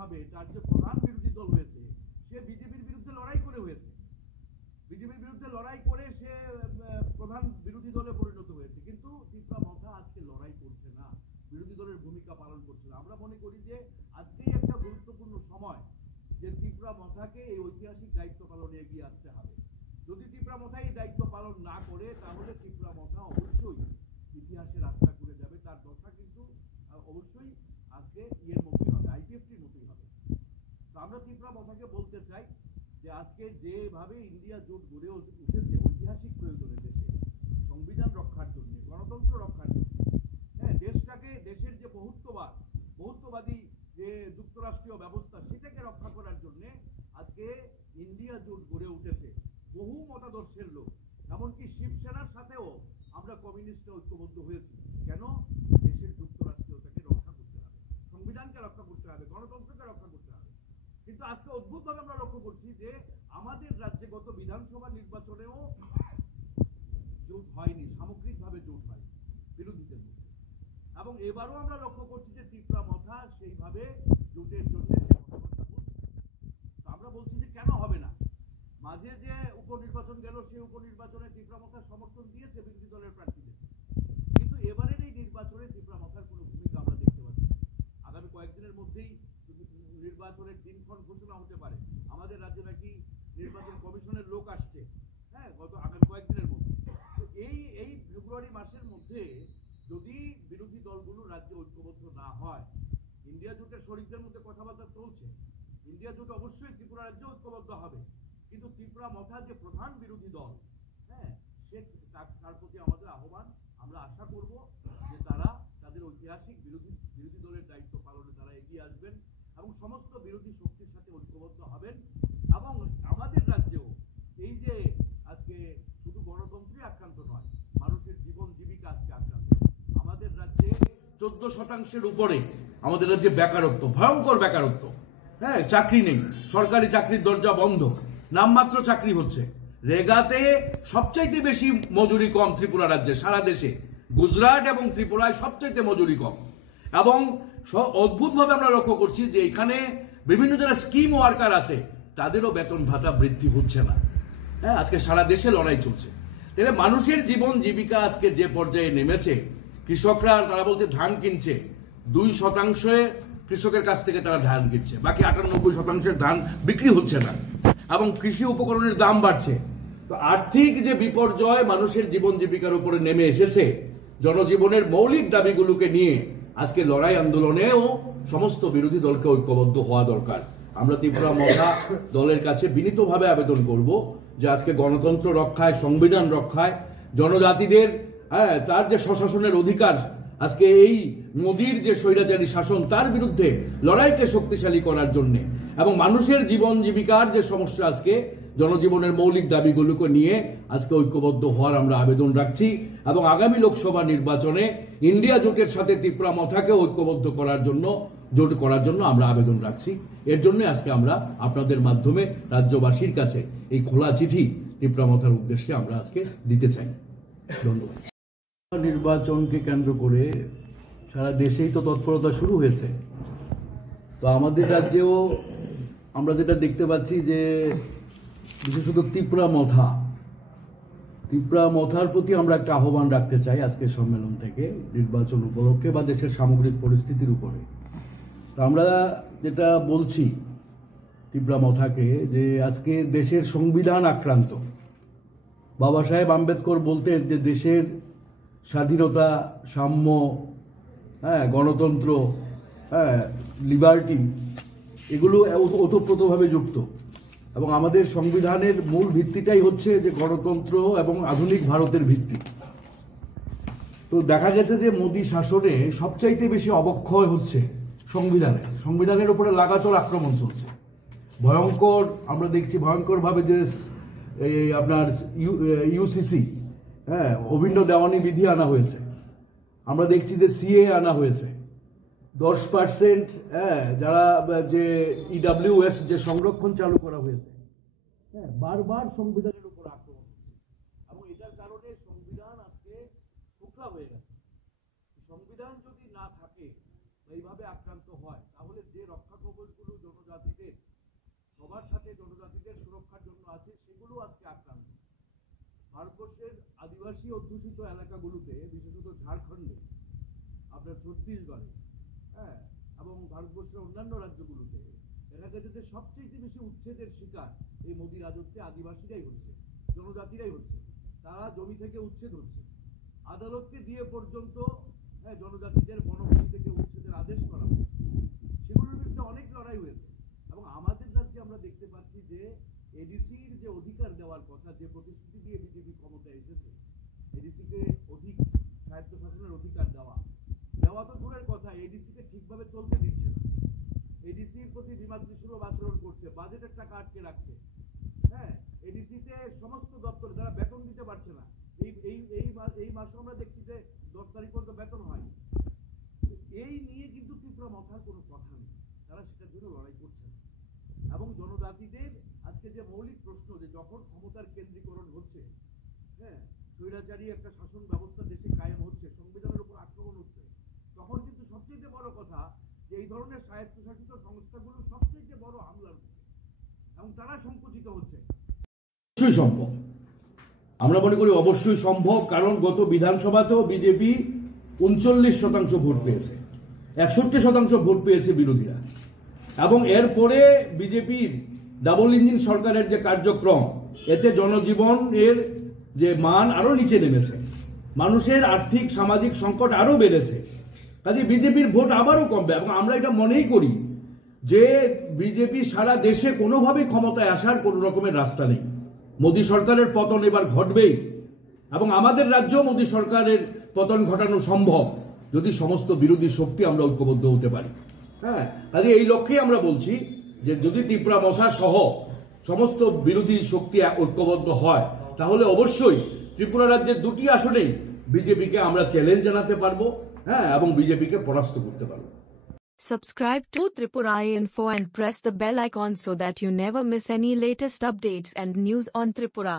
সামগ্রিকভাবে তার যে প্রধান বিরোধী দল হয়েছে সে বিজেপির বিরুদ্ধে লড়াই করে হয়েছে, বিজেপির বিরুদ্ধে লড়াই করে সে প্রধান বিরোধী দলে পরিণত হয়েছে। কিন্তু ত্রিপুরা মথা আজকে লড়াই করছে না, বিরোধী দলের ভূমিকা পালন করছে না। আমরা মনে করি যে আজকেই একটা গুরুত্বপূর্ণ সময় যে ত্রিপুরা মথাকে এই ঐতিহাসিক দায়িত্ব পালনে এগিয়ে আসতে হবে। যদি ত্রিপুরা মথা এই দায়িত্ব পালন না করে তাহলে ত্রিপুরা মথা অবশ্যই ইতিহাসে রাস্তা করে যাবে, তার দশা কিন্তু অবশ্যই আজকে ইয়ের মতোই হবে, আইপিএফটির মতোই হবে। তো আমরা ত্রিপুরা মথাকে বলতে চাই যে আজকে যেভাবে ইন্ডিয়া জোট গড়ে উঠেছে ঐতিহাসিক প্রয়োজনে, দেশে সংবিধান রক্ষার জন্য, গণতন্ত্র রক্ষার জন্য, হ্যাঁ, দেশটাকে, দেশের যে বহুত্ববাদী যে যুক্তরাষ্ট্রীয় ব্যবস্থা সেটাকে রক্ষা করার জন্য আজকে ইন্ডিয়া জোট গড়ে উঠেছে। বহু মতাদর্শের লোক, এমনকি শিবসেনার সাথেও আমরা কমিউনিস্টে ঐক্যবদ্ধ হয়েছি। কেন? দেশের যুক্তরাষ্ট্রীয়তাকে রক্ষা করতে হবে, সংবিধানকে রক্ষা করতে হবে, গণতন্ত্রকে রক্ষা করতে হবে। কিন্তু আজকে অদ্ভুতভাবে আমরা লক্ষ্য করছি যে আমাদের রাজ্যে গত বিধানসভা নির্বাচনেও জোট হয়নি, সামগ্রিকভাবে জোট হয়নি বিরোধীদের মধ্যে। এবং এবারও আমরা লক্ষ্য করছি যে ত্রিপুরা মথা সেইভাবে জোটের জন্য কথাবার্তা বলছে। আমরা বলছি যে কেন হবে না? মাঝে যে উপনির্বাচন গেল সেই উপনির্বাচনে ত্রিপুরা মথার সমর্থন দিয়েছে বিরোধী দলের প্রার্থীদের, কিন্তু এবারের এই নির্বাচনে ত্রিপুরা মথার কোনো ভূমিকা আমরা দেখতে পাচ্ছি। আগামী কয়েকদিনের মধ্যেই নির্বাচনের দিনক্ষণ ঘোষণা হতে পারে। আমাদের রাজ্যে নাকি নির্বাচন কমিশনের লোক আসছে, হ্যাঁ, গত আগামী কয়েকদিনের মধ্যে। এই ফেব্রুয়ারি মাসের মধ্যে যদি বিরোধী দলগুলো রাজ্যে ঐক্যবদ্ধ না হয়, ইন্ডিয়া জোটের শরিকদের মধ্যে কথাবার্তা চলছে, ইন্ডিয়া জোট অবশ্যই ত্রিপুরা রাজ্যে ঐক্যবদ্ধ হবে, কিন্তু ত্রিপুরা মথা যে প্রধান বিরোধী দল, হ্যাঁ, তার প্রতি আমাদের আহ্বান, আমরা আশা করব যে তারা তাদের ঐতিহাসিক বিরোধী দলের দায়িত্ব পালনে তারা এগিয়ে আসবেন এবং সমস্ত বিরোধী শক্তির সাথে ঐক্যবদ্ধ হবেন। এবং আমাদের রাজ্যেও এই যে আজকে শুধু গণতন্ত্রই আক্রান্ত নয়, মানুষের জীবন জীবিকা আজকে আক্রান্ত। আমাদের রাজ্যে 14% উপরে আমাদের রাজ্যে বেকারত্ব, ভয়ঙ্কর বেকারত্ব, হ্যাঁ, চাকরি নেই, সরকারি চাকরির দরজা বন্ধ, নামমাত্র চাকরি হচ্ছে। রেগাতে সবচাইতে বেশি মজুরি কম ত্রিপুরা রাজ্যে, সারা দেশে গুজরাট এবং ত্রিপুরায় সবচাইতে মজুরি কম। এবং অদ্ভুতভাবে আমরা লক্ষ্য করছি যে এখানে বিভিন্ন যারা স্কিম ওয়ার্কার আছে তাদেরও বেতন ভাতা বৃদ্ধি হচ্ছে না। হ্যাঁ, আজকে সারা দেশে লড়াই চলছে। তাহলে মানুষের জীবন জীবিকা আজকে যে পর্যায়ে নেমেছে, কৃষকরা তারা বলতে ধান কিনছে 2% কৃষকের কাছ থেকে তারা ধান কিনছে, বাকি 98% ধান বিক্রি হচ্ছে না এবং কৃষি উপকরণের দাম বাড়ছে। তো আর্থিক যে বিপর্যয় মানুষের জীবন জীবিকার উপরে নেমে এসেছে, জনজীবনের মৌলিক দাবিগুলোকে নিয়ে আজকে লড়াই আন্দোলনেও সমস্ত বিরোধী দলকে ঐক্যবদ্ধ হওয়া দরকার। আমরা ত্রিপুরা মথা দলের কাছে বিনীতভাবে আবেদন করব যে আজকে গণতন্ত্র রক্ষায়, সংবিধান রক্ষায়, জনজাতিদের তার যে স্বশাসনের অধিকার, আজকে এই মোদির যে স্বৈরাচারী শাসন তার বিরুদ্ধে লড়াইকে শক্তিশালী করার জন্য এবং মানুষের জীবন জীবিকার যে সমস্যা, আজকে জনজীবনের মৌলিক দাবিগুলোকে নিয়ে আজকে ঐক্যবদ্ধ হওয়ার আমরা আবেদন রাখছি। এবং আগামী লোকসভা নির্বাচনে ইন্ডিয়া জোটের সাথে ত্রিপুরা মথাকে ঐক্যবদ্ধ করার জন্য আমরা আবেদন রাখছি। এর জন্য আজকে আমরা আপনাদের মাধ্যমে রাজ্যবাসীর কাছে এই খোলা চিঠি ত্রিপুরা মথার উদ্দেশ্যে আমরা আজকে দিতে চাই। ধন্যবাদ। নির্বাচনকে কেন্দ্র করে সারা দেশেই তো তৎপরতা শুরু হয়েছে। তো আমাদের রাজ্যেও আমরা যেটা দেখতে পাচ্ছি যে বিশেষত ত্রিপুরা মথার প্রতি আমরা একটা আহ্বান রাখতে চাই আজকের সম্মেলন থেকে, নির্বাচন উপলক্ষে বা দেশের সামগ্রিক পরিস্থিতির উপরে। তো আমরা যেটা বলছি ত্রিপুরা মথাকে, যে আজকে দেশের সংবিধান আক্রান্ত। বাবা সাহেব আম্বেদকর বলতেন যে দেশের স্বাধীনতা, সাম্য, হ্যাঁ, গণতন্ত্র, হ্যাঁ, লিবার্টি, এগুলো ওতপ্রোতভাবে যুক্ত। এবং আমাদের সংবিধানের মূল ভিত্তিটাই হচ্ছে যে গণতন্ত্র এবং আধুনিক ভারতের ভিত্তি। তো দেখা গেছে যে মোদী শাসনে সবচাইতে বেশি অবক্ষয় হচ্ছে সংবিধানের উপরে লাগাতার আক্রমণ চলছে। ভয়ঙ্কর, আমরা দেখছি ভয়ঙ্করভাবে যে আপনার ইউসিসি, হ্যাঁ, অভিন্ন দেওয়ানি বিধি আনা হয়েছে। আমরা দেখছি যে সিএ আনা হয়েছে। 10% যারা যে ইডব্লিউএস যে সংরক্ষণ চালু করা হয়েছে, হ্যাঁ, বারবার সংবিধানের উপর আক্রমণ হচ্ছে এবং এটার কারণে সংবিধান আজকে খোকলা হয়ে গেছে। সংবিধান যদি না থাকে এইভাবে আক্রান্ত হয়, তাহলে যে রক্ষা কবচগুলো জনজাতিদের সবার সাথে জনজাতিদের সুরক্ষার জন্য আছে সেগুলো আজকে আক্রান্ত। ভারতবর্ষের আদিবাসী অধ্যুষিত এলাকাগুলোতে, বিশেষত ঝাড়খণ্ডে, আপনার ছত্তিশগড়ে, হ্যাঁ, এবং ভারতবর্ষের অন্যান্য রাজ্যগুলোতে দেখা গেছে যে সবচেয়ে বেশি উচ্ছেদের শিকার এই মোদী রাজত্বে আদিবাসীরাই হচ্ছে, জনজাতিরাই হচ্ছে। তারা জমি থেকে উচ্ছেদ হচ্ছে, আদালতকে দিয়ে পর্যন্ত জনজাতিদের বনভূমি থেকে উচ্ছেদের আদেশ করা হয়েছে। সেগুলোর বিরুদ্ধে অনেক লড়াই হয়েছে এবং আমাদের রাজ্যে আমরা দেখতে পাচ্ছি যে এডিসির যে অধিকার দেওয়ার কথা, যে প্রতিশ্রুতি দিয়ে বিজেপি ক্ষমতায় এসেছে, এডিসিকে অধিক স্বায়ত্তশাসনের অধিকার দেওয়া তো দূরের কথা, এডিসিকে ঠিকভাবে চলতে দিচ্ছে না। এডিসির প্রতি বিমাতৃসুলভ আচরণ করছে, বাজেটের টাকা আটকে রাখছে। হ্যাঁ, এডিসিতে সমস্ত দপ্তরে তারা বেতন দিতে পারছে না। এই মাসে আমরা দেখছি যে 10 তারিখ পর্যন্ত বেতন হয়। এই নিয়ে কিন্তু ত্রিপুরা মথার কোনো কথা নেই, তারা সেটার জন্য লড়াই করছে না। এবং জনজাতিদের আজকে যে মৌলিক প্রশ্ন, যে যখন ক্ষমতার কেন্দ্রীকরণ হচ্ছে, হ্যাঁ, স্বৈরাচারী একটা শাসন ব্যবস্থা দেশে কায়েম হচ্ছে, সংবিধানের উপর আক্রমণ হচ্ছে, তখন কিন্তু সবচেয়ে বড় কথা যে এই ধরনের স্বায়ত্তশাসিত সংস্থাগুলো সবচেয়ে বড় হামলার মুখে এবং তারা সংকুচিত হচ্ছে। অবশ্যই সম্ভব, আমরা মনে করি অবশ্যই সম্ভব, কারণ গত বিধানসভাতেও বিজেপি 39% ভোট পেয়েছে, 61% ভোট পেয়েছে বিরোধীরা। এবং এরপরে বিজেপির ডাবল ইঞ্জিন সরকারের যে কার্যক্রম, এতে জনজীবনের যে মান আরো নিচে নেমেছে, মানুষের আর্থিক সামাজিক সংকট আরো বেড়েছে। কাজে বিজেপির ভোট আবারও কমবে এবং আমরা এটা মনেই করি যে বিজেপি সারা দেশে কোনোভাবেই ক্ষমতায় আসার কোন রকমের রাস্তা নেই। মোদী সরকারের পতন এবার ঘটবেই এবং আমাদের রাজ্যেও মোদী সরকারের পতন ঘটানো সম্ভব যদি সমস্ত বিরোধী শক্তি আমরা ঐক্যবদ্ধ হতে পারি। হ্যাঁ, কাজে এই লক্ষ্যেই আমরা বলছি যে যদি ত্রিপুরা মথা সহ সমস্ত বিরোধী শক্তি ঐক্যবদ্ধ হয়, তাহলে অবশ্যই ত্রিপুরা রাজ্যের 2টি আসনেই বিজেপিকে আমরা চ্যালেঞ্জ জানাতে পারবো, হ্যাঁ, এবং বিজেপিকে পরাস্ত করতে পারবো। Subscribe to Tripura Info and press the bell icon so that you never miss any latest updates and news on Tripura.